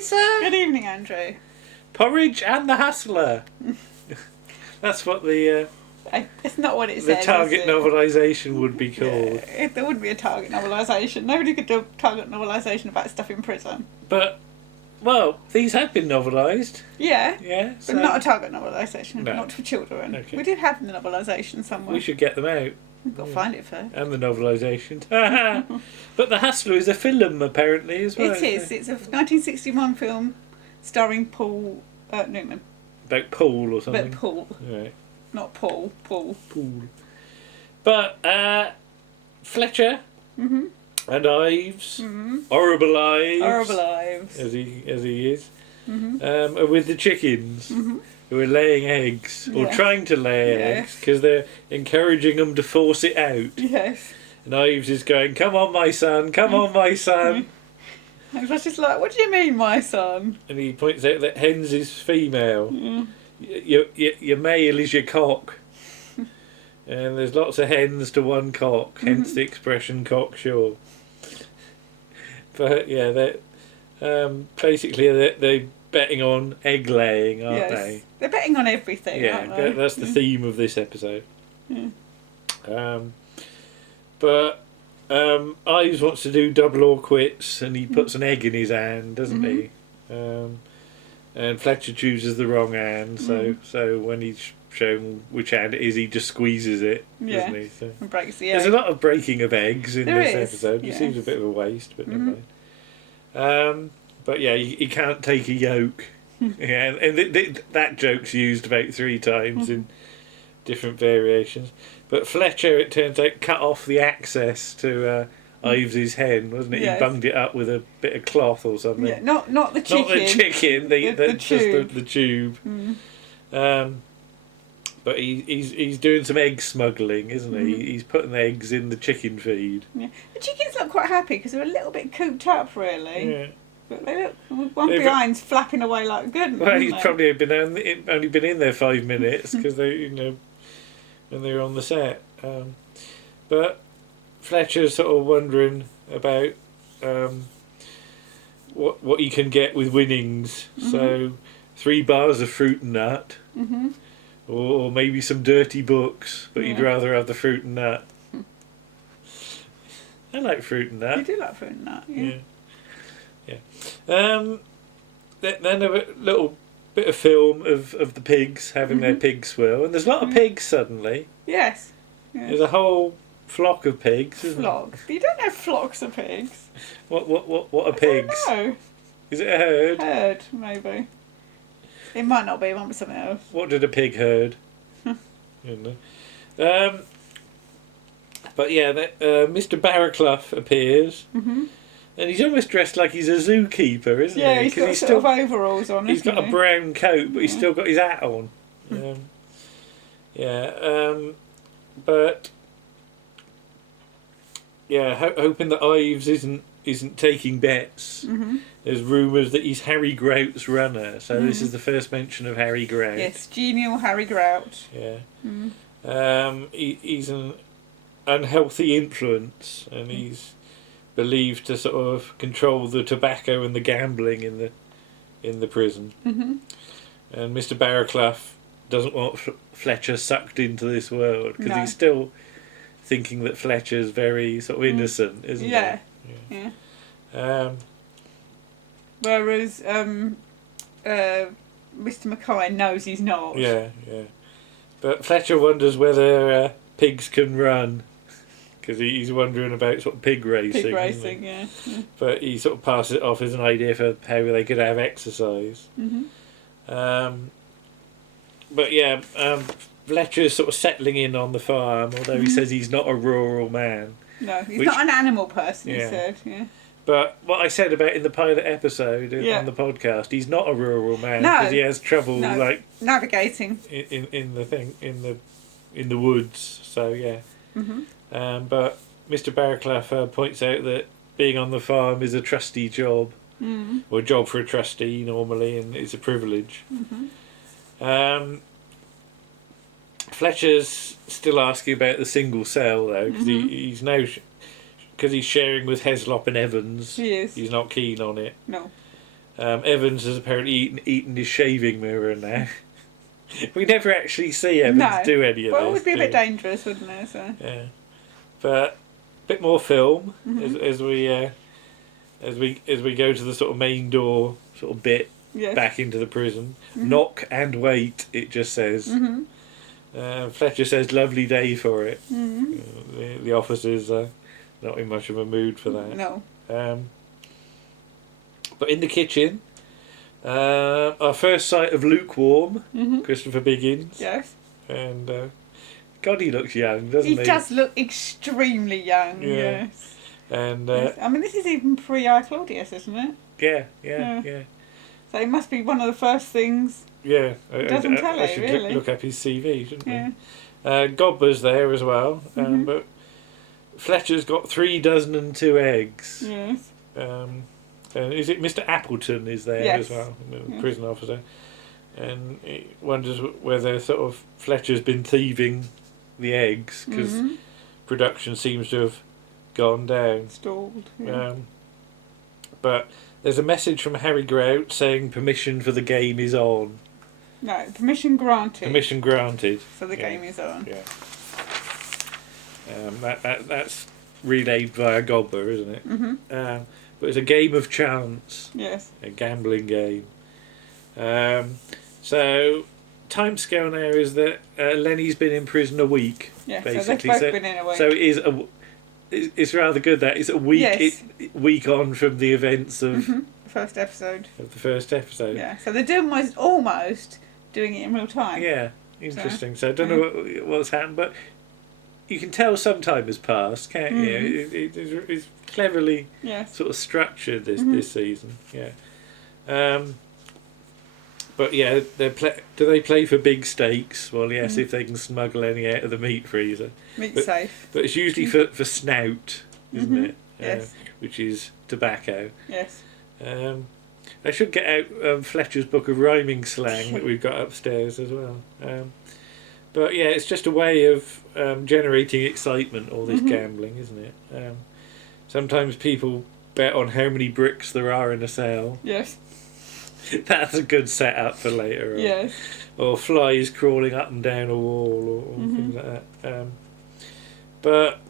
Lisa. Good evening, Andrew. Porridge and the Hustler. That's what the It's not what it says. target novelisation would be called. Yeah, there wouldn't be a target novelisation. Nobody could do a target novelisation about stuff in prison. But, well, these have been novelised. Yeah. Yeah. But not a target novelisation. No. Not for children. Okay. We do have the novelisation somewhere. We should get them out. We've got to find it first. And the novelisation. But The Hustler is a film, apparently, as well. It is. It's a 1961 film starring Paul Newman. About Paul or something. But Paul. Right. Not Paul. Paul. But Fletcher and Ives, Horrible Ives. Horrible Ives. As he is. Are with the chickens. Who are laying eggs, or trying to lay eggs, because they're encouraging them to force it out. Yes. And Ives is going, "Come on, my son, come on, my son." And Fletcher's like, "What do you mean, my son?" And he points out that hens is female. Your male is your cock. And there's lots of hens to one cock, hence the expression cocksure. But yeah, basically they're betting on egg laying, aren't they? They're betting on everything, aren't they? That's the theme of this episode. But Ives wants to do double or quits, and he puts an egg in his hand, doesn't he? And Fletcher chooses the wrong hand, so when he's shown which hand it is, he just squeezes it, doesn't he? So and breaks the egg. there's a lot of breaking of eggs in this episode. Yes. It seems a bit of a waste, but never mind. But yeah, he can't take a yolk. Yeah, and that joke's used about 3 times in different variations. But Fletcher, it turns out, cut off the access to Ives's hen, wasn't it? Yes. He bunged it up with a bit of cloth or something. Yeah, not the chicken. Not the chicken, the tube. The tube. But he's doing some egg smuggling, isn't he? He's putting eggs in the chicken feed. Yeah. The chickens look quite happy because they're a little bit cooped up, really. Yeah. But they look, one behind's flapping away like a good one. Well, he's probably only been in there 5 minutes because they, when they were on the set. But Fletcher's sort of wondering about what he can get with winnings. So 3 bars of fruit and nut, or maybe some dirty books. But he'd rather have the fruit and nut. I like fruit and nut. You do like fruit and nut, yeah. Then a little bit of film of the pigs having their pig swill, and there's a lot of pigs suddenly. Yes. There's a whole flock of pigs, isn't Flock? But you don't have flocks of pigs. What are pigs? I don't know. Is it a herd? Herd, maybe. It might not be. It might be something else. What did a pig herd? But yeah, Mr. Barraclough appears. And he's almost dressed like he's a zookeeper, isn't he? Yeah, he's got sort of overalls on, He's got a brown coat, but he's still got his hat on. But hoping that Ives isn't taking bets. There's rumours that he's Harry Grout's runner, so this is the first mention of Harry Grout. Yes, genial Harry Grout. Yeah. He's an unhealthy influence, and he's believed to sort of control the tobacco and the gambling in the prison. And Mr. Barraclough doesn't want Fletcher sucked into this world because he's still thinking that Fletcher's very sort of innocent, isn't he? Yeah. Whereas Mr. Mackay knows he's not. Yeah. But Fletcher wonders whether pigs can run. Because he's wondering about sort of pig racing. Pig racing, yeah. But he sort of passes it off as an idea for how they could have exercise. Fletcher's sort of settling in on the farm, although he says he's not a rural man. No, he's not an animal person, he said. Yeah. But what I said about in the pilot episode on the podcast, he's not a rural man because he has trouble like navigating in the woods. So yeah. But Mr. Barraclough points out that being on the farm is a trustee job, or a job for a trustee normally, and it's a privilege. Fletcher's still asking about the single cell though, because he's now because he's sharing with Heslop and Evans. He is. He's not keen on it. No. Evans has apparently eaten his shaving mirror now. We never actually see Evans do any of this. Well, it would be a bit dangerous, wouldn't it? So. Yeah, but a bit more film as we go to the sort of main door sort of bit back into the prison. Knock and wait. It just says. Fletcher says, "Lovely day for it." The officers are not in much of a mood for that. No. But in the kitchen, our first sight of Lukewarm, Christopher Biggins. Yes. And God, he looks young, doesn't he? He does look extremely young. Yeah. Yes. And I mean, this is even pre-I Claudius, isn't it? Yeah. So it must be one of the first things. Yeah, doesn't tell I it, should really. look up his CV, shouldn't we? Godber's there as well, but Fletcher's got 3 dozen and 2 eggs. Yes. And is it Mr. Appleton is there as well, the prison officer, and he wonders whether sort of Fletcher's been thieving the eggs because production seems to have gone down. Stalled. But there's a message from Harry Grout saying permission for the game is on. No, permission granted. Permission granted. So the game is on. Yeah. That's relayed via Godber, isn't it? But it's a game of chance. Yes. A gambling game. So, timescale now is that Lenny's been in prison a week. Yeah, basically. so they've both been in a week. So it is it's rather good that it's a week week on from the events of the first episode. Of the first episode. Yeah, so they're doing almost doing it in real time. Yeah, interesting. So I don't know what's happened, but you can tell some time has passed, can't you? It's cleverly sort of structured this season. Yeah. But yeah, do they play for big stakes? Well, yes, if they can smuggle any out of the meat freezer. Safe. But it's usually for snout, isn't it? Yes. Which is tobacco. Yes. I should get out Fletcher's book of rhyming slang that we've got upstairs as well. But yeah, it's just a way of generating excitement, all this gambling, isn't it? Sometimes people bet on how many bricks there are in a cell. Yes. That's a good setup for later on. Yes. Or flies crawling up and down a wall or things like that. But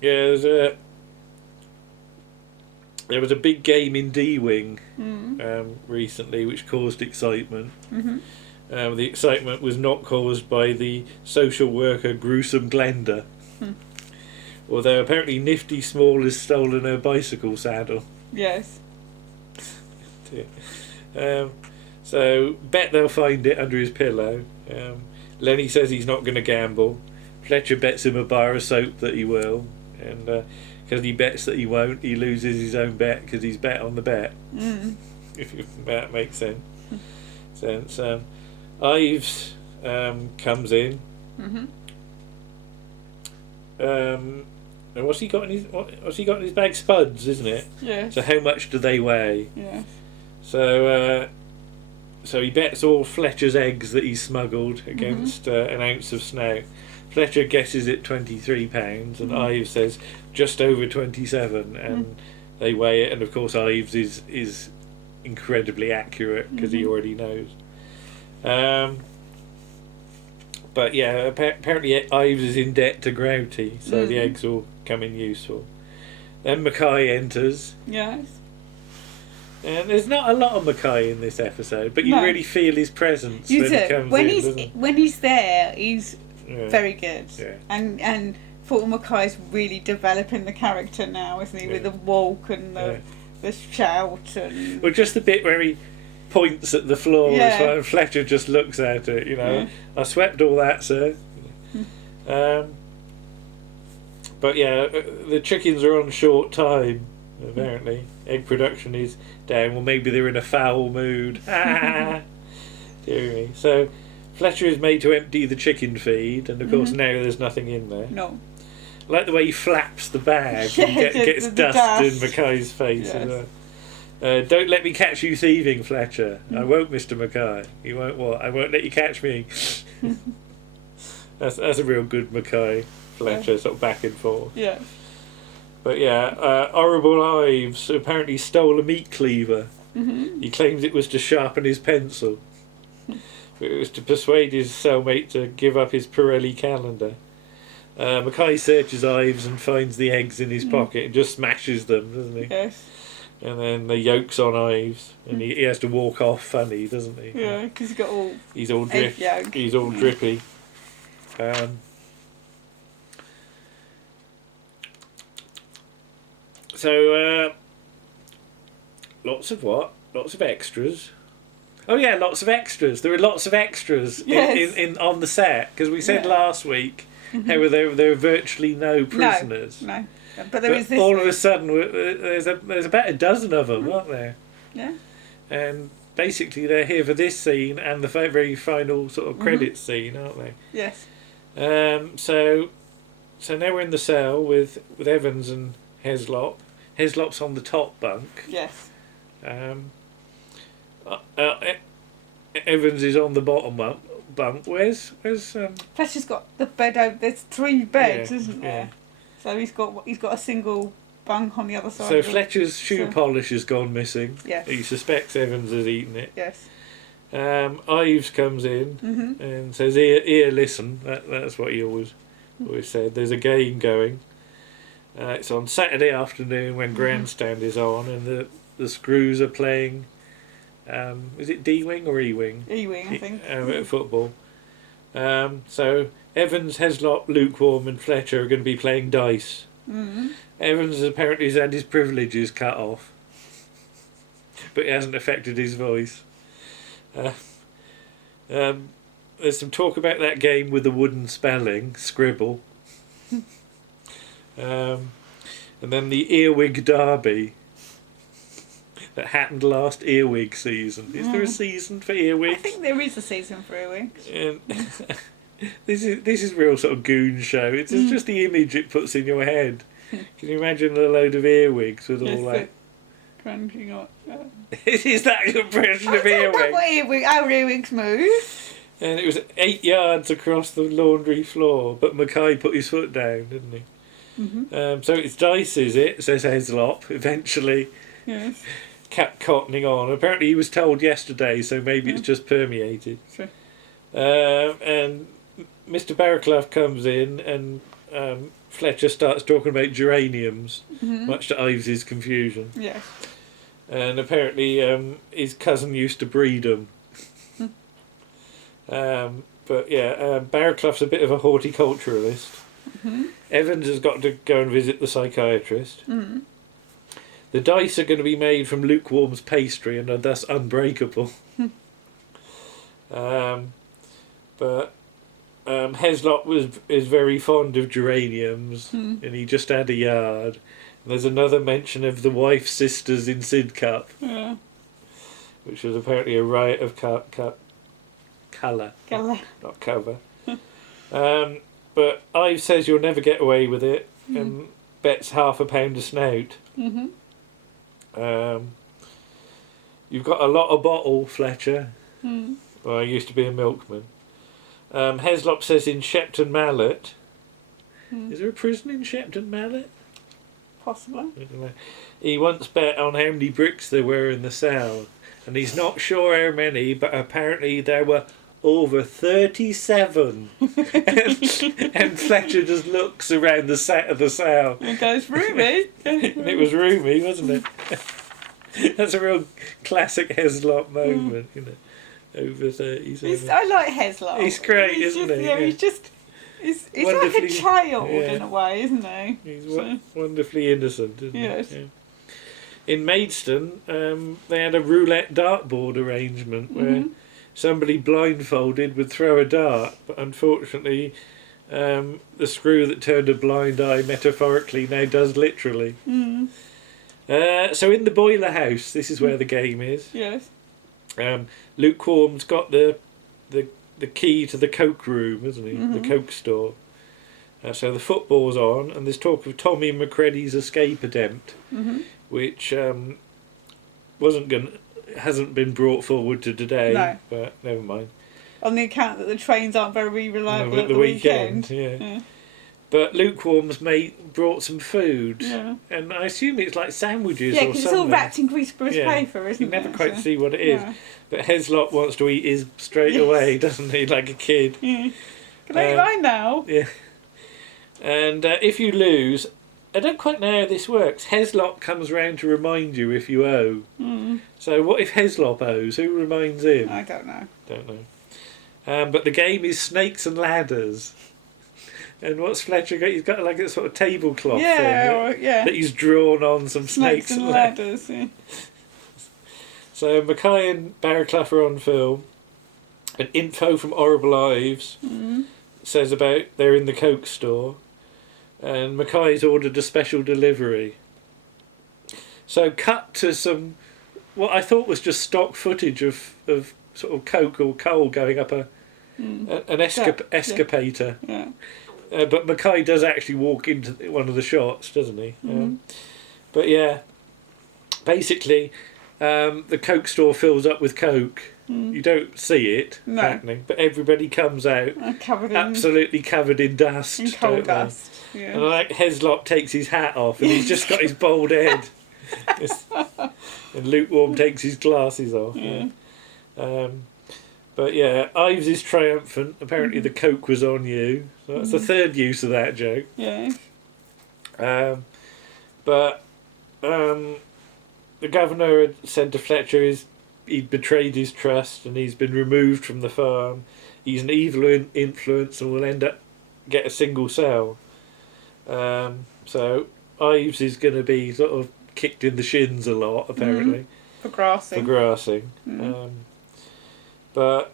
yeah, there was a big game in D-Wing recently which caused excitement. The excitement was not caused by the social worker Gruesome Glenda. Although apparently Nifty Small has stolen her bicycle saddle. Yes. So bet they'll find it under his pillow. Lenny says he's not going to gamble. Fletcher bets him a bar of soap that he will, and because he bets that he won't, he loses his own bet because he's bet on the bet. If that makes sense. Ives comes in. And what's he got in his bag? Spuds, isn't it? Yeah. So how much do they weigh? Yeah. So he bets all Fletcher's eggs that he smuggled against an ounce of snow. Fletcher guesses it £23, and Ives says just over 27, and they weigh it. And of course, Ives is incredibly accurate because he already knows. But yeah, apparently Ives is in debt to Grouty, so the eggs will come in useful. Then Mackay enters. Yes. And there's not a lot of Mackay in this episode, but you really feel his presence when he comes when he's there, he's very good. Yeah. And Fulton Mackay's really developing the character now, isn't he? With the walk and the shout and. Well, just the bit where he points at the floor as well, and Fletcher just looks at it. You know, I swept all that, sir. But yeah, the chickens are on short time. Apparently, egg production is down. Well, maybe they're in a foul mood. Dear me. So, Fletcher is made to empty the chicken feed, and of course now there's nothing in there. No. I like the way he flaps the bag and gets dust in Mackay's face. Yes. Don't let me catch you thieving, Fletcher. I won't, Mr. Mackay. You won't what? I won't let you catch me. That's a real good Mackay Fletcher sort of back and forth. Yeah. But yeah, Horrible Ives apparently stole a meat cleaver Mm-hmm. He claims it was to sharpen his pencil. It was to persuade his cellmate to give up his Pirelli calendar. Mackay searches Ives and finds the eggs in his pocket and just smashes them, doesn't he? Yes. And then the yolk's on Ives, and he has to walk off funny, doesn't he? Yeah, because he's got all. He's all egg yolk. He's all drippy. So lots of what? Lots of extras. Oh yeah, lots of extras. There are lots of extras Yes. in on the set, because we said last week how there were virtually no prisoners. No. But there is this. All of a sudden, there's about a dozen of them, aren't there? Yeah. And basically, they're here for this scene and the very final sort of credits scene, aren't they? Yes. So now we're in the cell with Evans and Heslop. Heslop's on the top bunk. Yes. Evans is on the bottom bunk. Where's Fletcher's got the bed over. There's 3 beds, isn't there? Yeah. So he's got a single bunk on the other side. So Fletcher's shoe polish has gone missing. Yes. He suspects Evans has eaten it. Yes. Ives comes in and says, "Here, listen." That's what he always said. There's a game going. It's on Saturday afternoon when Grandstand is on, and the Screws are playing. Is it D-wing or E-wing? E-wing, I think. At football. So Evans, Heslop, Lukewarm, and Fletcher are going to be playing dice. Evans apparently has had his privileges cut off, but it hasn't affected his voice. There's some talk about that game with the wooden spelling, scribble. And then the Earwig Derby that happened last Earwig season. Is there a season for Earwigs? I think there is a season for Earwigs. And this is real sort of goon show. It's just the image it puts in your head. Can you imagine a load of earwigs with all that? Crunching up. Is that your impression of earwigs? How earwigs move. And it was 8 yards across the laundry floor, but Mackay put his foot down, didn't he? So it's dice, is it? Says Heslop. Eventually, yes. Kept cottoning on. Apparently he was told yesterday, so maybe it's just permeated. Sure. And Mr. Barraclough comes in, and Fletcher starts talking about geraniums, much to Ives's confusion. Yes. And apparently his cousin used to breed them. But yeah, Barraclough's a bit of a horticulturalist. Evans has got to go and visit the psychiatrist. The dice are going to be made from Lukewarm's pastry and are thus unbreakable. But Heslop is very fond of geraniums, and he just had a yard. And there's another mention of the wife's sisters in Sidcup, which was apparently a riot of colour, not cover. But Ives says you'll never get away with it, and bets £0.5 a snout. You've got a lot of bottle, Fletcher. Well, I used to be a milkman. Heslop says in Shepton Mallet. Is there a prison in Shepton Mallet? Possibly. I don't know. He once bet on how many bricks there were in the cell, and he's not sure how many, but apparently there were over 37. and Fletcher just looks around the set of the cell. It goes roomy. And it was roomy, wasn't it? That's a real classic Heslop moment, you know. Over 37. I like Heslop. He's great, isn't he? Yeah, he's like a child in a way, isn't he? He's wonderfully innocent, isn't he? Yes. Yeah. In Maidstone, they had a roulette dartboard arrangement where somebody blindfolded would throw a dart, but unfortunately the screw that turned a blind eye metaphorically now does literally. So in the boiler house, this is where the game is. Yes. Lukewarm's got the key to the Coke room, isn't he? The Coke store. So the football's on, and there's talk of Tommy McCready's escape attempt, which hasn't been brought forward to today. No. But never mind. On the account that the trains aren't very reliable No, at the weekend. Yeah. but Lukewarm's brought some food, Yeah. and I assume it's like sandwiches Yeah, or because something. it's all wrapped in greaseproof Yeah. paper, isn't You it? never quite So- see what it is. Yeah. But Heslop wants to eat his straight Yes. away, doesn't he? Like a kid. Yeah. Can I eat mine now? Yeah. And if you lose, I don't quite know how this works. Heslop comes round to remind you if you owe. Mm. So what if Heslop owes? Who reminds him? I don't know. Don't know. But the game is snakes and ladders. And what's Fletcher got? He's got like a sort of tablecloth thing Yeah. that he's drawn on some Snakes and ladders. Yeah. So Mackay and Barraclough are on film. And info from Horrible Ives says about they're in the Coke store. And Mackay's ordered a special delivery. So cut to some, what I thought was just stock footage of sort of Coke or coal going up an escapade. Yeah. But Mackay does actually walk into one of the shots, doesn't he? But yeah, basically, the Coke store fills up with Coke. You don't see it happening, but everybody comes out absolutely covered in dust. In coal dust. Yeah. And like Heslop takes his hat off and he's just got his bald head. And Lukewarm takes his glasses off. Yeah. But yeah, Ives is triumphant. Apparently the Coke was on you. So that's the third use of that joke. Yeah. But the governor had said to Fletcher he'd betrayed his trust and he's been removed from the farm. He's an evil influence and will get a single cell. So Ives is going to be sort of kicked in the shins a lot, apparently. For grassing. But,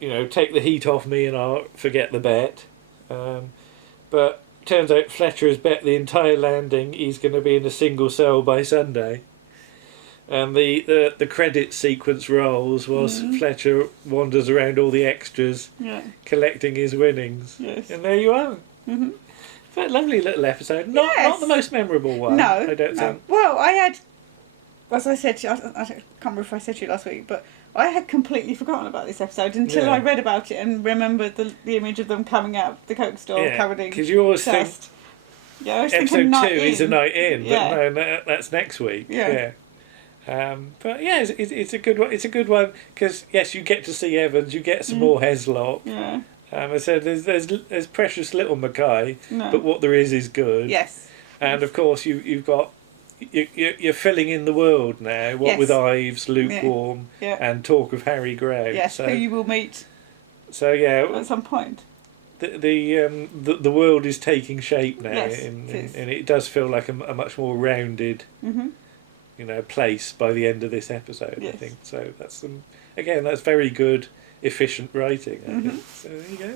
you know, take the heat off me and I'll forget the bet. But turns out Fletcher has bet the entire landing he's going to be in a single cell by Sunday. And the credit sequence rolls whilst Fletcher wanders around all the extras collecting his winnings. Yes. And there you are. It's a lovely little episode. Not the most memorable one. No. I don't think. Well, I had, as I said to you, I can't remember if I said to you last week, but I had completely forgotten about this episode until I read about it and remembered the image of them coming out of the Coke store covered in because you always dust. think Yeah, I was episode thinking night 2 is a night in, but Yeah. no, that's next week. Yeah. But yeah, it's a good one. It's a good one because yes, you get to see Evans, you get some more Heslop. Yeah. I said there's precious little Mackay, No. but what there is good. Yes. And of course you've got you're filling in the world now. What Yes. with Ives, Lukewarm, Yeah. and talk of Harry Gray. Yes, So who you will meet so yeah, at some point. the world is taking shape now, Yes, and it is. it does feel like a much more rounded, place by the end of this episode. Yes. I think so. That's that's very good, efficient writing. I think. So there you go.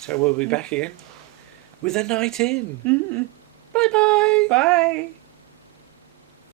So we'll be back again with a night in. Bye bye. Bye.